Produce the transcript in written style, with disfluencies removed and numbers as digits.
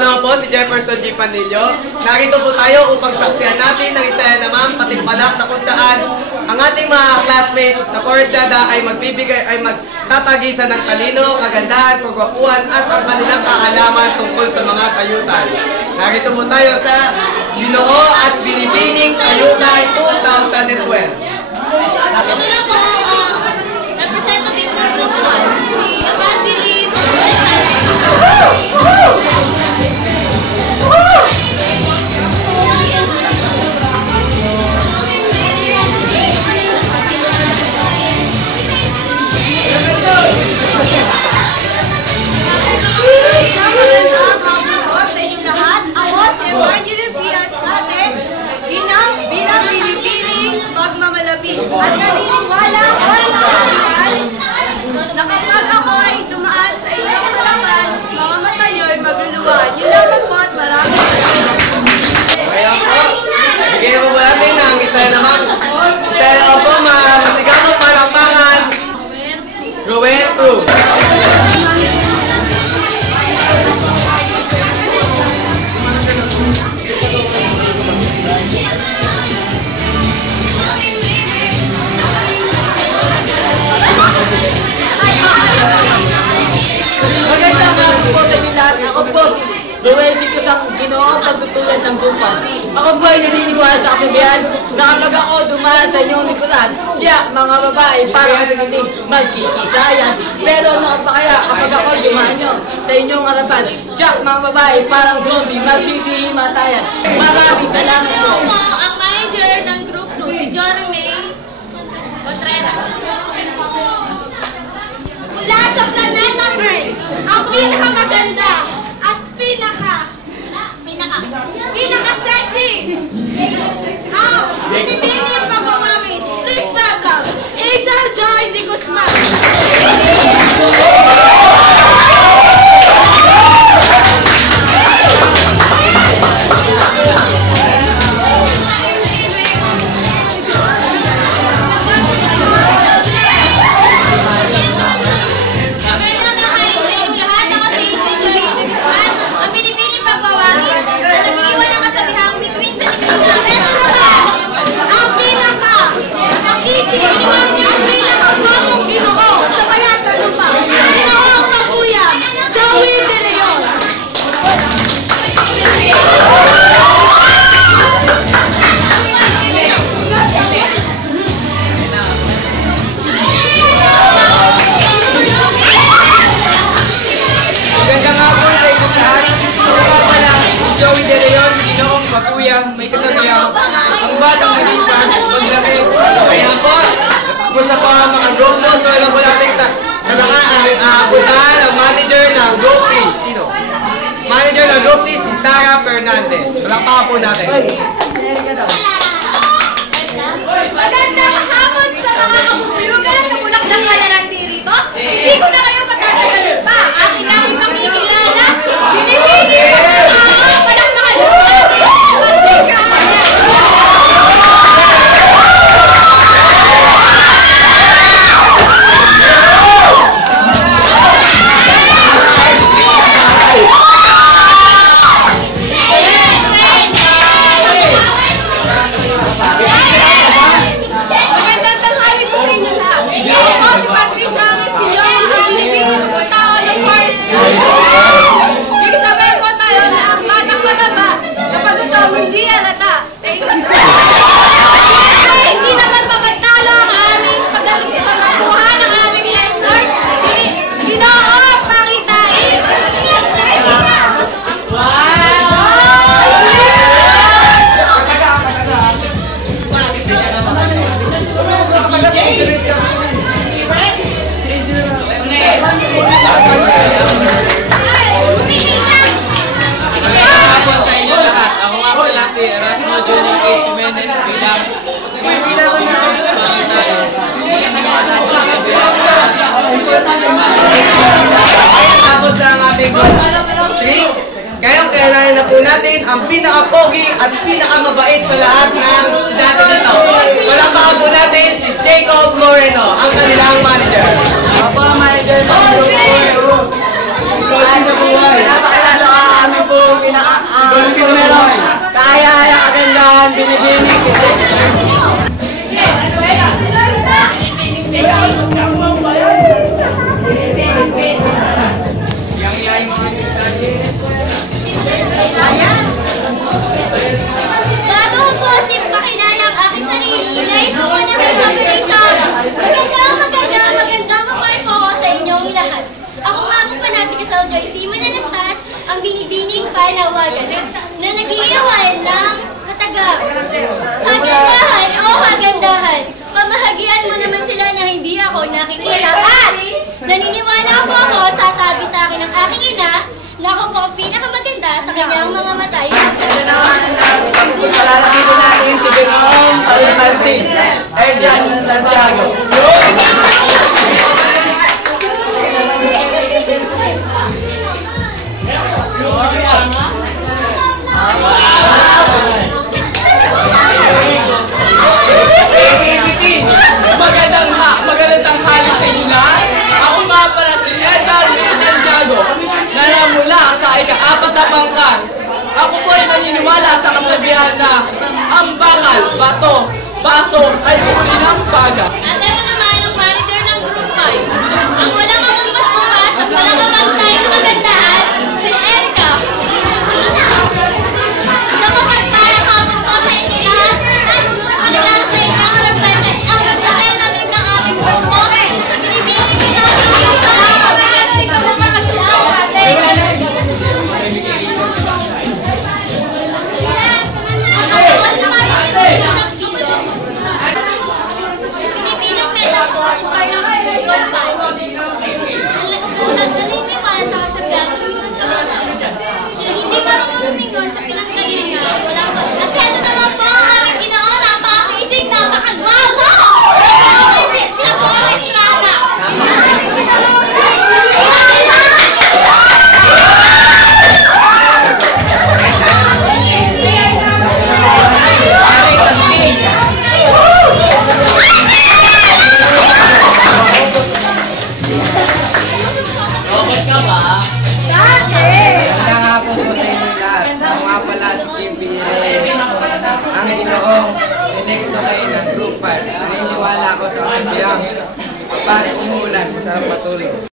naman po si Jefferson G. Panilio. Narito po tayo upang saksihan natin ng isa naman patimpanak na kung saan ang ating mga classmates sa Forestyada ay magtatagisan ng talino, kagandahan, kagwapuan at ang kanilang kaalaman tungkol sa mga kayutan. Narito po tayo sa Ginoo at Binibining Kayutan 2012. Ito na po ang representative ng Group 1, si Evangeline. Magandang hapon po sa inyong lahat. Ako si Evangeline Piazate bilang binibining magmamalabis at naniniwala na kapag ako ay tumaan sa inyong harapan, mga mata niyo ay magluluwan. Yun lamang po at maraming salamat. Kaya po, bigyan mo ba natin ang isa naman po masigamang palakpakan, Roel Cruz. Magandang hapon po sa inyo lahat. Ako po si Roel Cruz, ang Ginoo at pagtutulad ng lupa. Ako po ay naniniwala sa kasabihan na kapag ako dumaan sa inyong likuran, siya, mga babae, parang tingin magkikisayan. Pero nakapakaya kapag ako dumaan nyo sa inyong harapan, siya, mga babae, parang zombie, magsisihimatayan. Maraming salamat po. Ito po ang manager ng Group 2, si Jeremy Contreras. Mula sa planetang Earth, ang pinakamaganda at pinaka-sexy ang binibining pagwawamis. Please welcome Hazel Joy de Guzman. Ginoo sa balat ng lupa. Ginoo ang maguyam. Joey De Leon. Magandang hapon sa inyo lahat. Ako pala, Joey De Leon, Ginoong Maguyam, may kasabihan, ang batang malipan, maglaki. Kaya po, gusto po ang mga group mo, so alam po natin ang manager ng Group 3. Sino? Manager ng Group 3, si Sarah Fernandez. Palakpakan po natin. Magandang hapon sa mga kabubulugan at kabulak-bulak na nandito. Hindi ko na kayo patatagalin pa. Aking lang makikilala. Binibining pagkatao. Palakpakan natin. Hindi halata. Hindi naman magkatalo ang aming pagdating sa pagkakuha ng aming escort. Ginoo ang pangitain. Si Erasmo Junior H. Mendez bilang tapos sa ating Group 3, kayong kailangan na po natin ang pinaka-pogi at pinaka-mabait sa lahat ng estudyante dito. Palakpakan po natin si Jacob Moreno, ang kanilang manager. ako po ang manager ng Group 4. Pinapakilala ang aming pong Joyce Manalastas, ang binibining panawagan na nag-iiwan ng katagap. Kagandahan o kagandahan, pamahagian mo naman sila na hindi ako nakikita at naniniwala po ako, sasabi sa akin ng aking ina, na ako po ang pinakamaganda sa kanyang mga mata. Palalakito natin si Ginoong Palatanting, Erjan Santiago. Magandang tanghali sa inyo lahat. Ako nga pala si Erjan Santiago, na namula sa ika-4 na pangkat. Ako po ay naniniwala sa kasabihan na ang bakal, bato, baso ay uri ng baga. At ito naman ang manager ng Group 5. Ang walang kamang bukas at walang kamantay na kagandahan, si Erica. Sa mapagpalang hapon po sa inyo lahat, at managano sa inyo ang representative ng aming grupo. Binibining Pilipinas medal po ang parang Group 5. Naniniwala sa kasabihan na mingon sa mga na hindi marunong lumingon sa pinanggalingan. At ito naman po ang aming Ginoo, napakisig, napakagwapo! Pinag-uwit raga! Magandang hapon po sa inyo lahat. Ako nga pala si Kim Pinirez, ang Ginoong Sinekto kayo ng Group 5. Naniniwala ako sa kasabihang pag umuulan, sarap matulog.